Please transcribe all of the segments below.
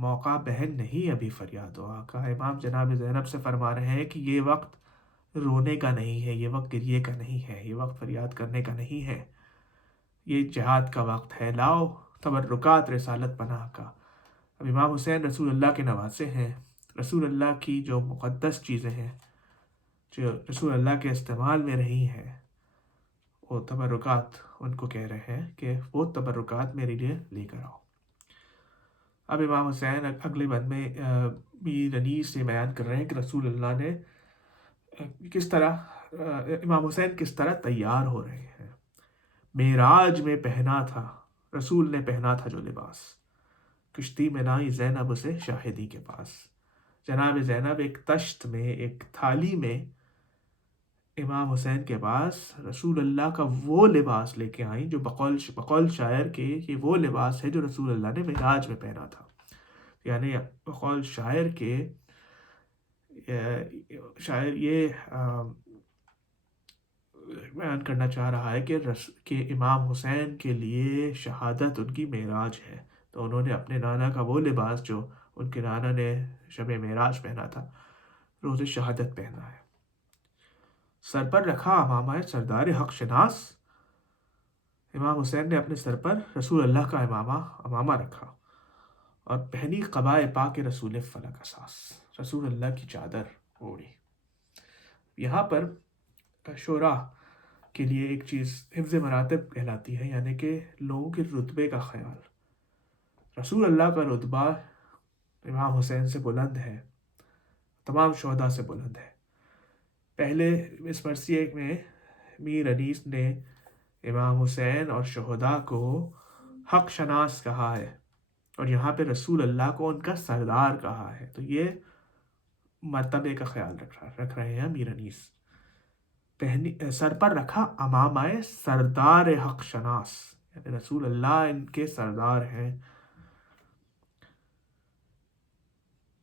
موقع بہن نہیں ابھی فریاد و آقا. امام جناب زینب سے فرما رہے ہیں کہ یہ وقت رونے کا نہیں ہے، یہ وقت گریے کا نہیں ہے، یہ وقت فریاد کرنے کا نہیں ہے، یہ جہاد کا وقت ہے. لاؤ تبرکات رسالت پناہ کا. اب امام حسین رسول اللہ کے نواسے ہیں، رسول اللہ کی جو مقدس چیزیں ہیں جو رسول اللہ کے استعمال میں رہی ہیں، وہ تبرکات ان کو کہہ رہے ہیں کہ وہ تبرکات میرے لیے لے کر آؤ. اب امام حسین اگلے بند میں میر انیس سے بیان کر رہے ہیں کہ رسول اللہ نے کس طرح امام حسین کس طرح تیار ہو رہے ہیں. معراج میں پہنا تھا رسول نے، پہنا تھا جو لباس، کشتی میں لائی زینب اسے شاہدی کے پاس. جناب زینب ایک تشت میں، ایک تھالی میں امام حسین کے پاس رسول اللہ کا وہ لباس لے کے آئیں جو بقول شاعر کے یہ وہ لباس ہے جو رسول اللہ نے معراج میں پہنا تھا. یعنی بقول شاعر کے شاعر یہ بیان کرنا چاہ رہا ہے کہ امام حسین کے لیے شہادت ان کی معراج ہے، تو انہوں نے اپنے نانا کا وہ لباس جو ان کے نانا نے شب معراج پہنا تھا، روز شہادت پہنا ہے. سر پر رکھا امامہ سردار حق شناس. امام حسین نے اپنے سر پر رسول اللہ کا امامہ رکھا اور پہنی قبائے پاک رسول فلک اساس، رسول اللہ کی چادر اوڑھی. یہاں پر شورا کے لیے ایک چیز حفظ مراتب کہلاتی ہے، یعنی کہ لوگوں کے رتبے کا خیال. رسول اللہ کا رتبہ امام حسین سے بلند ہے، تمام شہداء سے بلند ہے. پہلے اس مرثیے میں میر انیس نے امام حسین اور شہداء کو حق شناس کہا ہے، اور یہاں پہ رسول اللہ کو ان کا سردار کہا ہے. تو یہ مرتبے کا خیال رکھ رہے ہیں میر انیس. سر پر رکھا امامہ سردار حق شناس، یعنی رسول اللہ ان کے سردار ہیں.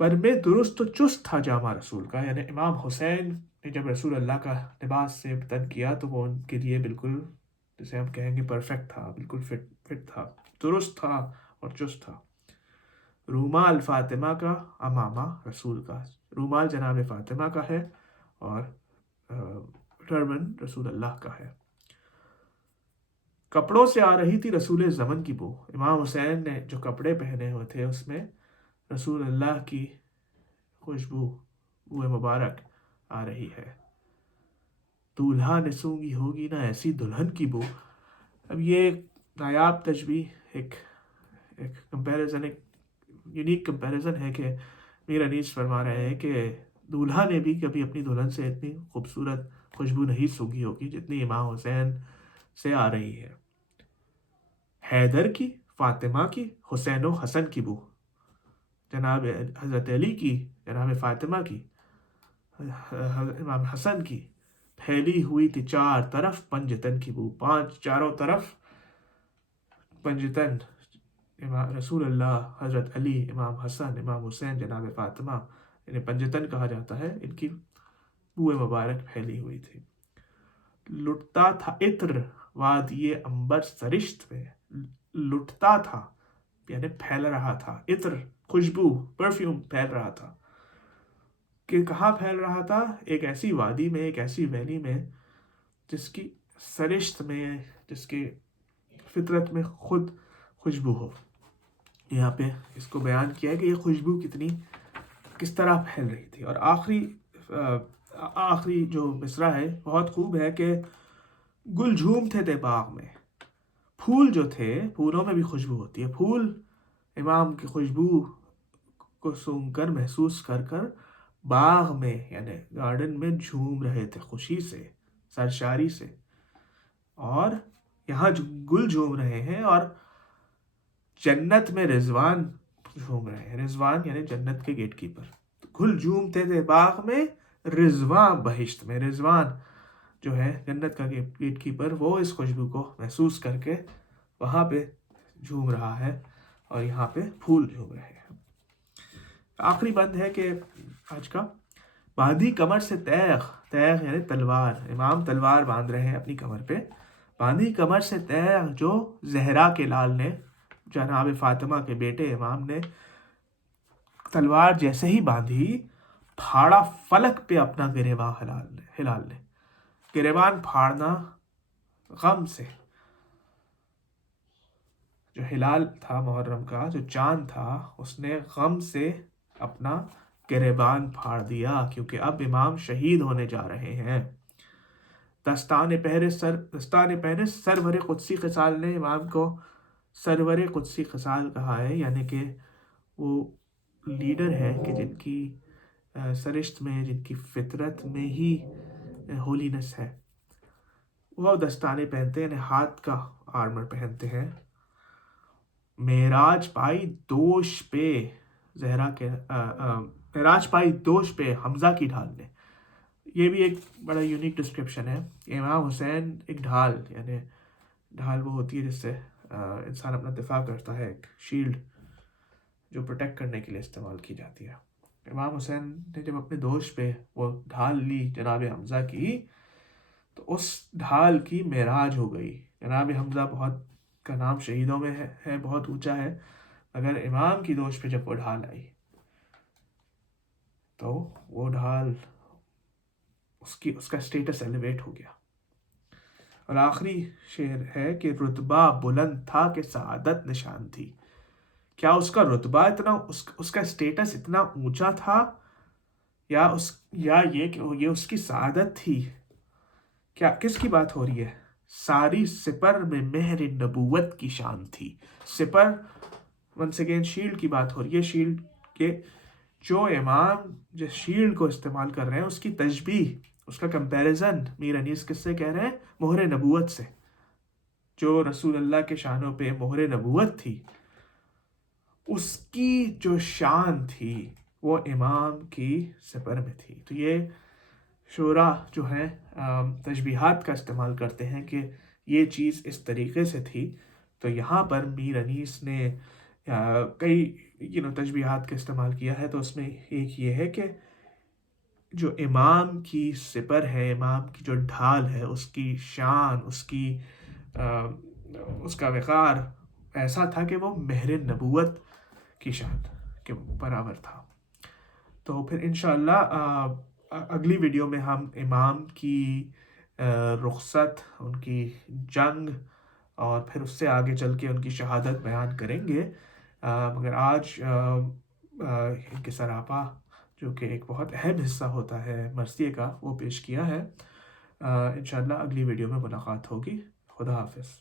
پر میں درست و چست تھا جامع رسول کا، یعنی امام حسین نے جب رسول اللہ کا لباس سے تن کیا تو وہ ان کے لیے بالکل جسے ہم کہیں گے پرفیکٹ تھا، بالکل فٹ تھا، درست تھا اور چست تھا. رومال فاطمہ کا امامہ رسول کا، رومال جناب فاطمہ کا ہے اور ٹربن رسول اللہ کا ہے. کپڑوں سے آ رہی تھی رسول زمن کی بو. امام حسین نے جو کپڑے پہنے ہوئے تھے اس میں رسول اللہ کی خوشبو، بو مبارک آ رہی ہے. دولہا نے سونگی ہوگی نہ ایسی دلہن کی بو. اب یہ نایاب تشبیہ، ایک کمپیریزن، ایک یونیک کمپیریزن ہے کہ میر انیس فرما رہے ہیں کہ دولہا نے بھی کبھی اپنی دلہن سے اتنی خوبصورت خوشبو نہیں سونگھی ہوگی جتنی امام حسین سے آ رہی ہے. حیدر کی، فاطمہ کی، حسین و حسن کی بو. جناب حضرت علی کی، جناب فاطمہ کی، امام حسن کی پھیلی ہوئی تھی چار طرف پنجتن کی بو. چاروں طرف پنجتن، امام رسول اللہ، حضرت علی، امام حسن، امام حسین، جناب فاطمہ، انہیں پنجتن کہا جاتا ہے، ان کی بو مبارک پھیلی ہوئی تھی. لٹتا تھا عطر وادی عنبر سرشت میں. لٹتا تھا یعنی پھیل رہا تھا، عطر خوشبو، پرفیوم پھیل رہا تھا. کہ کہاں پھیل رہا تھا؟ ایک ایسی وادی میں، ایک ایسی ویلی میں جس کی سرشت میں، جس کی فطرت میں خود خوشبو ہو. یہاں پہ اس کو بیان کیا ہے کہ یہ خوشبو کس طرح پھیل رہی تھی. اور آخری جو مصرع ہے بہت خوب ہے کہ گل جھومتے تھے باغ میں. پھول جو تھے، پھولوں میں بھی خوشبو ہوتی ہے. پھول امام کی خوشبو کو سونگ کر، محسوس کر باغ میں یعنی گارڈن میں جھوم رہے تھے خوشی سے، سرشاری سے. اور یہاں گل جھوم رہے ہیں اور جنت میں رضوان جھوم رہے ہیں. رضوان یعنی جنت کے گیٹ کیپر. گل جھومتے تھے باغ میں، رضوان بہشت میں. رضوان جو ہے جنت کا گیٹ کیپر، وہ اس خوشبو کو محسوس کر کے وہاں پہ جھوم رہا ہے اور یہاں پہ پھول جھوم رہے ہیں. آخری بند ہے کہ آج کا، باندھی کمر سے تیغ یعنی تلوار. امام تلوار باندھ رہے ہیں اپنی کمر پہ. باندھی کمر سے تیغ جو زہرا کے لال نے، جناب فاطمہ کے بیٹے امام نے تلوار جیسے ہی باندھی پھاڑا فلک پہ اپنا گریباں ہلال نے. گریبان پھاڑنا غم سے. جو ہلال تھا محرم کا، جو چاند تھا، اس نے غم سے اپنا گریبان پھاڑ دیا، کیونکہ اب امام شہید ہونے جا رہے ہیں. دستان پہنے سرور قدسی خصال نے امام کو سرور قدسی خصال کہا ہے، یعنی کہ وہ لیڈر ہے کہ جن کی سرشت میں، جن کی فطرت میں ہی ہولینس ہے. وہ دستانے پہنتے ہیں، ہاتھ کا آرمر پہنتے ہیں. معراج پائی دوش پہ زہرا کے معراج پائی دوش پہ حمزہ کی ڈھال نے. یہ بھی ایک بڑا یونیک ڈسکرپشن ہے. امام حسین ایک ڈھال، یعنی ڈھال وہ ہوتی ہے جس سے انسان اپنا دفاع کرتا ہے، ایک شیلڈ جو پروٹیکٹ کرنے کے لیے استعمال کی جاتی ہے. امام حسین نے جب اپنے دوش پہ وہ ڈھال لی جناب حمزہ کی، تو اس ڈھال کی معراج ہو گئی. جناب حمزہ بہت کا نام شہیدوں میں ہے، بہت اونچا ہے، اگر امام کی دوش پہ جب وہ ڈھال آئی تو وہ ڈھال اس کا اسٹیٹس ایلیویٹ ہو گیا. اور آخری شعر ہے کہ رتبہ بلند تھا کہ سعادت نشان تھی. کیا اس کا رتبہ اتنا، اس کا اسٹیٹس اتنا اونچا تھا، یا یہ کہ یہ اس کی سعادت تھی؟ کیا کس کی بات ہو رہی ہے؟ ساری سپر میں مہر نبوت کی شان تھی. سپر ونس اگین شیلڈ کی بات ہو رہی ہے. شیلڈ کے جو امام جس شیلڈ کو استعمال کر رہے ہیں، اس کی تشبیہ، اس کا کمپیریزن میر انیس کس سے کہہ رہے ہیں؟ مہر نبوت سے. جو رسول اللہ کے شانوں پہ مہر نبوت تھی، اس کی جو شان تھی وہ امام کی سپر میں تھی. تو یہ شعراء جو ہیں تشبیہات کا استعمال کرتے ہیں کہ یہ چیز اس طریقے سے تھی. تو یہاں پر میر انیس نے کئی تشبیہات کا استعمال کیا ہے. تو اس میں ایک یہ ہے کہ جو امام کی سپر ہے، امام کی جو ڈھال ہے، اس کی شان، اس کا وقار ایسا تھا کہ وہ مہر نبوت کی شان کے برابر تھا. تو پھر انشاءاللہ اگلی ویڈیو میں ہم امام کی رخصت، ان کی جنگ، اور پھر اس سے آگے چل کے ان کی شہادت بیان کریں گے. مگر آج ان کے سراپا، جو کہ ایک بہت اہم حصہ ہوتا ہے مرثیے کا، وہ پیش کیا ہے. انشاءاللہ اگلی ویڈیو میں ملاقات ہوگی. خدا حافظ.